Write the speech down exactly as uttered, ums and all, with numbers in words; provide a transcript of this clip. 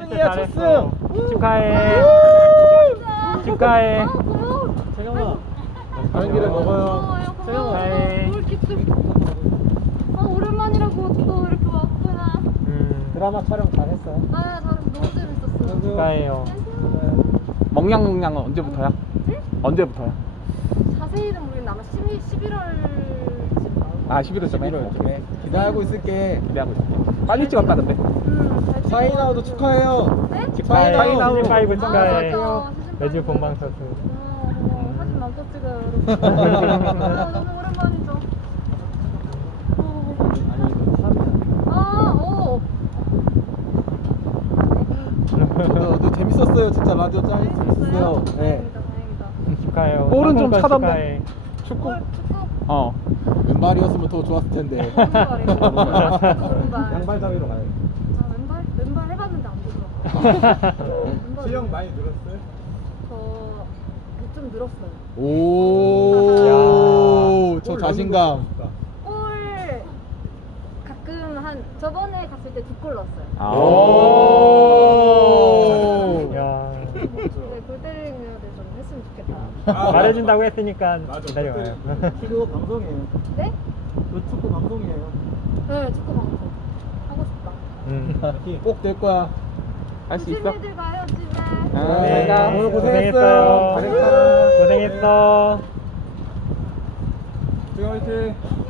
승이야, 첫 승. 축하해. 축하해. 아, 고마워. 재경아, 가는 길에 먹어요. 축하해. 뭘 이렇게 좀. 아, 오랜만이라고 또 이렇게 왔구나. 음, 드라마 촬영 잘했어요. 아, 잘 너무 재밌었어. 축하해요. 먹냥먹냥은 언제부터야? 응? 언제부터야? 자세히는 모르겠는데 아마 십일월쯤 나올 아 십일월쯤에? 십일월쯤에 기대하고 있을게. 기대하고 있을게. 빨리 찍었다 근데. 음, 잘 찍어. 사인아웃도 축하해요. 네? 축하해. 사인아웃. 시즌 오 아, 축하해. 맞아. 매주 본방사수. 어, 어, 사진 남겨 찍어요, 여러분. 아, 너무 오랜만이죠. 어. 아, 오. 저도, 저도 재밌었어요. 진짜 라디오 짱이 재밌었어요. 네. 다행이다, 다행이다. 축하해요. 볼은 좀 상품권 차던데. 축하해. 축구. 어, 축구. 어. 왼발이었으면 더 좋았을 텐데. 오른발이에요. 오른발. 양발 다리로 가요. 아, 왼발? 왼발 해봤는데 안 되더라고요. 왼발 체형 많이 늘었어요? 저좀 늘었어요. 오, 야. 저 자신감. 골 가끔 한 저번에 갔을 때 두 골 넣었어요. 아. 오. 야. 근데 골 때리는 데 좀 했으면 좋겠다. 말해준다고 했으니까 기다려요. 축구 방송이에요. 네? 그 축구 방송이에요. 네, 축구 방송 하고 싶다. 음. 꼭 될 거야. 할 수 있어? 조심히들 가요, 집에. 아, 네, 내가 오늘 고생했어요. 고생했어요. 고생했어. 화이팅.